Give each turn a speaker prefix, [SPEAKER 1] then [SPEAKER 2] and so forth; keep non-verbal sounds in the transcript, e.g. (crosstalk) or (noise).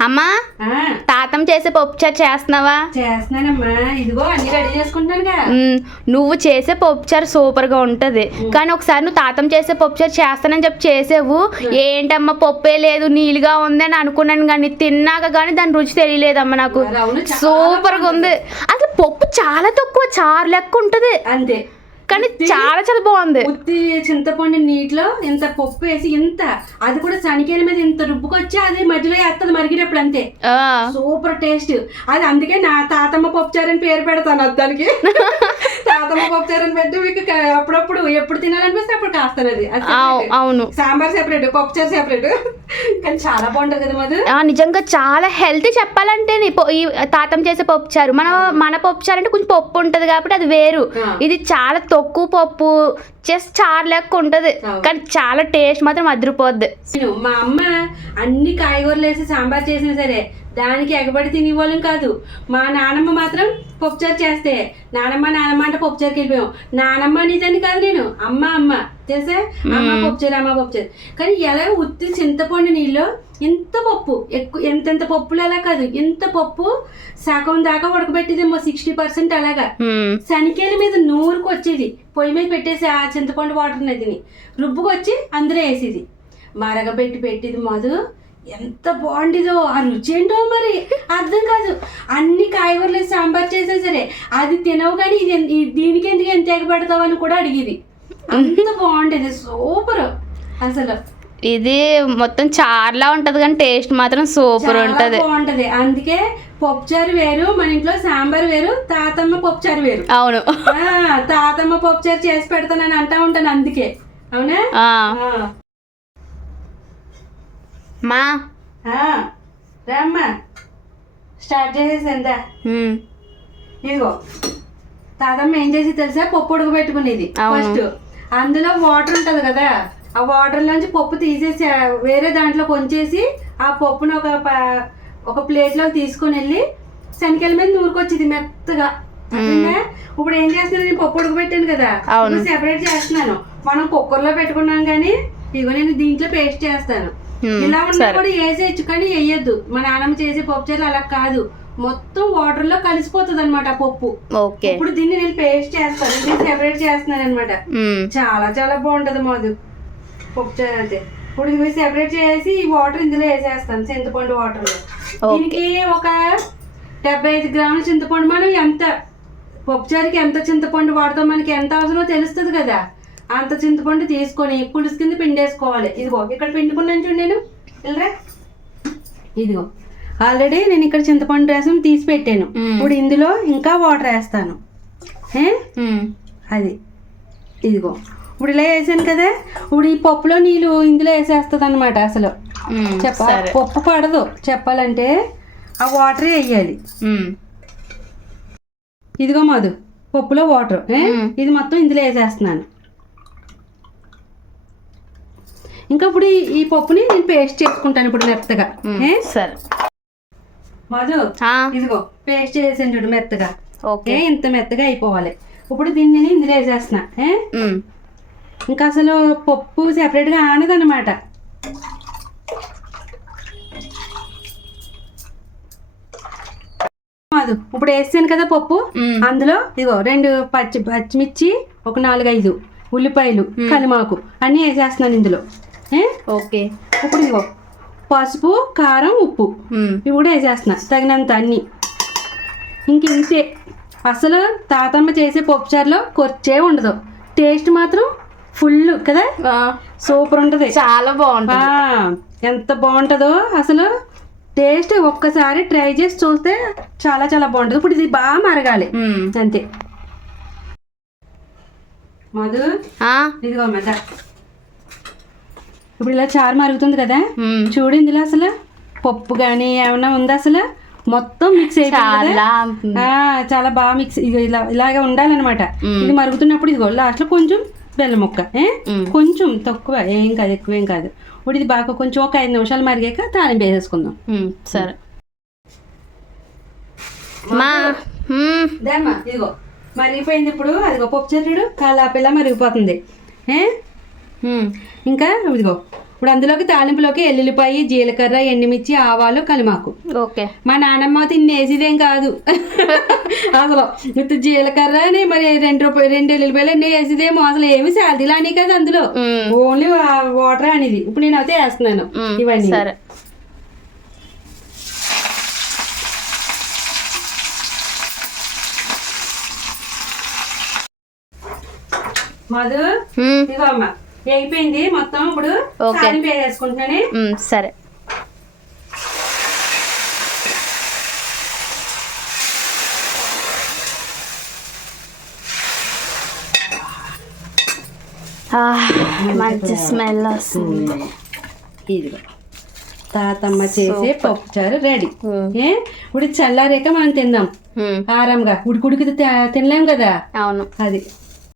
[SPEAKER 1] అమ్మా తాతం చేసే పప్పుచారు చేస్తున్నావా?
[SPEAKER 2] చేస్తున్నానమ్మా. ఇదిగో అన్ని రెడీ చేసుకుంటానుగా
[SPEAKER 1] మ్మ్, నువ్వు చేసే పప్పుచారు సూపర్గా ఉంటుంది. కానీ ఒకసారి నువ్వు తాతం చేసే పప్పుచారు చేస్తానని చెప్పి చేసేవు. ఏంటమ్మా పప్పే లేదు నీళ్ళుగా ఉంది అని అనుకున్నాను కానీ తిన్నాక కానీ దాని రుచి తెలియలేదమ్మా నాకు.
[SPEAKER 2] చాలా
[SPEAKER 1] సూపర్గా ఉంది. అసలు పప్పు చాలా తక్కువ చారు లెక్క ఉంటుంది.
[SPEAKER 2] అంతే.
[SPEAKER 1] కానీ చాలా చాలా బాగుంది.
[SPEAKER 2] ఉత్తి చింతపండు నీటిలో ఇంత పప్పు వేసి ఇంత అది కూడా శనికాయల మీద ఇంత రుబ్బుకొచ్చి అది మధ్యలో వేస్తుంది మరిగేటప్పుడు అంతే. Super taste. అది అందుకే నా తాతమ్మ పప్పుచారు అని పేరు పెడతాను అది దానికి (laughs) తాతమ్మ పప్పుచారు అని పెట్టి మీకు అప్పుడప్పుడు ఎప్పుడు తినాలనిపిస్తే అప్పుడు కాస్తాను అది.
[SPEAKER 1] అవును.
[SPEAKER 2] సాంబార్ సెపరేట్ పప్పుచారు సెపరేట్ చాలా బాగుంటది కదా మధు?
[SPEAKER 1] ఆ, నిజంగా చాలా హెల్తీ చెప్పాలంటే ఈ తాతం చేసే పప్పుచారు మన మన పప్పుచారు అంటే కొంచెం పప్పు ఉంటుంది కాబట్టి అది వేరు. ఇది చాలా తక్కువ పప్పు జస్ట్ చారు లెక్క ఉంటుంది. కానీ చాలా టేస్ట్ మాత్రం అదిరిపోద్ది.
[SPEAKER 2] మా అమ్మ అన్ని కాయగూరలు వేసి సాంబార్ చేసినా సరే దానికి ఎగబడి తినేవాళ్ళం కాదు. మా నానమ్మ మాత్రం పప్పుచారు చేస్తే నానమ్మ నానమ్మ అంటే పప్పుచారుకి వెళ్ళిపోయాం. నానమ్మ అనేదాన్ని కాదు నేను. అమ్మ అమ్మ. తెలుసా అమ్మ పప్పుచారు అమ్మ పప్పుచారు కానీ ఎలా ఉత్తి చింతపండు నీళ్ళు ఇంత పప్పు ఎక్కువ ఎంతెంత పప్పులు అలా కాదు ఇంత పప్పు సగం దాకా ఉడకబెట్టేదేమో సిక్స్టీ పర్సెంట్ అలాగా.
[SPEAKER 1] మ్మ్.
[SPEAKER 2] శనికాయల మీద నూరుకు వచ్చేది. పొయ్యి మీద పెట్టేసి ఆ చింతపండు వాటర్ నదిని రుబ్బుకొచ్చి అందులో వేసేది. మరగబెట్టి పెట్టేది మధు. ఎంత బాగుండేదో ఆ రుచి ఏంటో మరి? అర్థం కాదు. అన్ని కాయగూరలు సాంబార్ చేసా సరే అది తినవు కానీ ఇది దీనికి ఎందుకు ఎంత ఎగబెడతావు అని కూడా అడిగేది. అంత బాగుండేది సూపర్. అసలు.
[SPEAKER 1] ఇది మొత్తం చార్లా ఉంటది కానీ టేస్ట్ మాత్రం సూపర్ ఉంటది.
[SPEAKER 2] బాగుంటది. అందుకే పప్పుచారు వేరు మన ఇంట్లో సాంబార్ వేరు తాతమ్మ పప్పుచారు వేరు.
[SPEAKER 1] అవును.
[SPEAKER 2] తాతమ్మ పప్పుచారు చేసి పెడతానని అంటా ఉంటాను అందుకే. అవునా.
[SPEAKER 1] మా.
[SPEAKER 2] రామ్మా. స్టార్ట్ చేసేసిందా. ఇదిగో. తాతమ్మ ఏం చేసి తెలుసా? పప్పు ఉడకబెట్టుకునేది. ఫస్ట్ అందులో వాటర్ ఉంటది కదా ఆ వాటర్ లోంచి పప్పు తీసేసి వేరే దాంట్లో కొంచేసి ఆ పప్పును ఒక ఒక ప్లేట్లో తీసుకొని వెళ్ళి శనగల మీద నూరుకొచ్చేది మెత్తగా? ఇప్పుడు ఏం చేస్తున్నాను నేను పప్పు ఉడకబెట్టాను కదా. సెపరేట్ చేస్తున్నాను. మనం కుక్కర్లో పెట్టుకున్నాం కానీ ఇగో నేను దీంట్లో పేస్ట్ చేస్తాను. ఇలా ఉన్నా. కూడా వేసేయచ్చు కానీ వేయద్దు. మా నాన్నమ్మ చేసే పప్పు చారు అలా కాదు. మొత్తం వాటర్లో కలిసిపోతుంది అనమాట పప్పు.
[SPEAKER 1] ఓకే.
[SPEAKER 2] ఇప్పుడు దీన్ని నేను పేస్ట్ చేస్తాను. ఇది సెపరేట్ చేస్తున్నాను అనమాట. చాలా చాలా బాగుంటది మాది. పప్పు చారు అయితే. ఇప్పుడు ఇవి సెపరేట్ చేసి ఈ వాటర్ ఇందులో వేసేస్తాను చింతపండు
[SPEAKER 1] వాటర్లో.
[SPEAKER 2] దీనికి ఒక డెబ్బై ఐదు గ్రాముల చింతపండు మనం ఎంత పప్పుచారుకి ఎంత చింతపండు వాడతాం మనకి ఎంత అవసరమో తెలుస్తుంది కదా. అంత చింతపండు తీసుకొని పులుసు కింద పిండేసుకోవాలి. ఇదిగో ఇక్కడ పిండుకున్నాను చూడు నేను. ఇదిగో. ఆల్రెడీ నేను ఇక్కడ చింతపండు రసం తీసి పెట్టాను. ఇప్పుడు ఇందులో ఇంకా వాటర్ వేస్తాను. అది. ఇదిగో. ఇప్పుడు ఇలా వేసాను కదా ఇప్పుడు ఈ పప్పులో నీళ్ళు ఇందులో వేసేస్తుంది అనమాట అసలు. చెప్ప పప్పు పడదు. చెప్పాలంటే ఆ వాటర్ వేయాలి. ఇదిగో మాదు పప్పులో వాటర్. ఇది మొత్తం ఇందులో వేసేస్తున్నాను. ఇంకా ఇప్పుడు ఈ- పప్పుని నేను పేస్ట్ చేసుకుంటాను ఇప్పుడు మెత్తగా?
[SPEAKER 1] సరే.
[SPEAKER 2] మధు ఇదిగో పేస్ట్ చేసాను చూడు మెత్తగా.
[SPEAKER 1] ఓకే.
[SPEAKER 2] ఇంత మెత్తగా అయిపోవాలి. ఇప్పుడు దీన్ని నేను ఇందులో వేసేస్తున్నా. ఇంకా అసలు పప్పు సెపరేట్గా ఆనదన్నమాట. కాదు ఇప్పుడు వేసాను కదా పప్పు. అందులో ఇదిగో రెండు పచ్చి పచ్చిమిర్చి ఒక నాలుగైదు ఉల్లిపాయలు కలిమాకు అన్నీ వేసేస్తున్నాను ఇందులో?
[SPEAKER 1] ఓకే.
[SPEAKER 2] ఇప్పుడు ఇదిగో పసుపు కారం ఉప్పు. ఇవి కూడా వేసేస్తున్నా. తగినంత అన్ని. ఇంక ఇంతే అసలు తాతమ్మ చేసే పప్పుచారులో కొర్చే ఉండదు. టేస్ట్ మాత్రం ఫుల్ కదా? సూపర్ ఉంటుంది.
[SPEAKER 1] చాలా బాగుంటుంది.
[SPEAKER 2] ఎంత బాగుంటుందో అసలు టేస్ట్ ఒక్కసారి ట్రై చేసి చూస్తే చాలా చాలా బాగుంటుంది. ఇప్పుడు ఇది బాగా మరగాలి. అంతే. మధు ఇదిగో మెద ఇప్పుడు ఇలా చారు మరుగుతుంది కదా. చూడు ఇందులో అసలు పప్పు కానీ ఏమన్నా ఉందా అసలు మొత్తం మిక్స్ అయిపోయింది
[SPEAKER 1] చాలా
[SPEAKER 2] కదా? ఆ, చాలా బాగా మిక్స్ ఇలా ఇలాగే ఉండాలన్నమాట. ఇది మరుగుతున్నప్పుడు ఇదిగో లాస్ట్లో కొంచెం బెల్లం ముక్క. కొంచెం తక్కువ ఏం కాదు ఎక్కువ ఏం కాదు ఇప్పుడు ఇది బాగా కొంచెం ఒక ఐదు నిమిషాలు మరిగాక తాలింపు వేసేసుకుందాం.
[SPEAKER 1] సరే
[SPEAKER 2] ఇదిగో మరిగిపోయింది ఇప్పుడు అదిగో పప్పు చెట్టుడు కలాపిల్ల మరిగిపోతుంది. ఇంకా ఇదిగో ఇప్పుడు అందులోకి తాలింపులోకి ఎల్లుల్లిపాయ జీలకర్ర ఎండుమిర్చి ఆవాలు కలిమాకు.
[SPEAKER 1] ఓకే.
[SPEAKER 2] మా నానమ్మ తిని వేసేదేం కాదు. అసలు ఉత్త జీలకర్రని మరి రెండు రూపాయలు రెండు ఎల్లుల్లిపాయలు అన్నీ వేసేదేమో. అసలు ఏమి శాలరీలు అని కాదు అందులో. ఓన్లీ వాటర్ అనేది. ఇప్పుడు నేను అయితే వేస్తున్నాను. ఇవన్నీ.
[SPEAKER 1] సరే.
[SPEAKER 2] మధు. ఇదిగో అమ్మ. అయిపోయింది మొత్తం ఇప్పుడు
[SPEAKER 1] సరే మంచి స్మెల్ వస్తుంది.
[SPEAKER 2] ఇదిగో. తాతమ్మ చేసే పప్పు చారు రెడీ. ఏ? ఇప్పుడు చల్లారాక మనం తిందాం. ఆరాంగా. ఉడికుడికి తినలేం కదా?
[SPEAKER 1] అవును.
[SPEAKER 2] అది.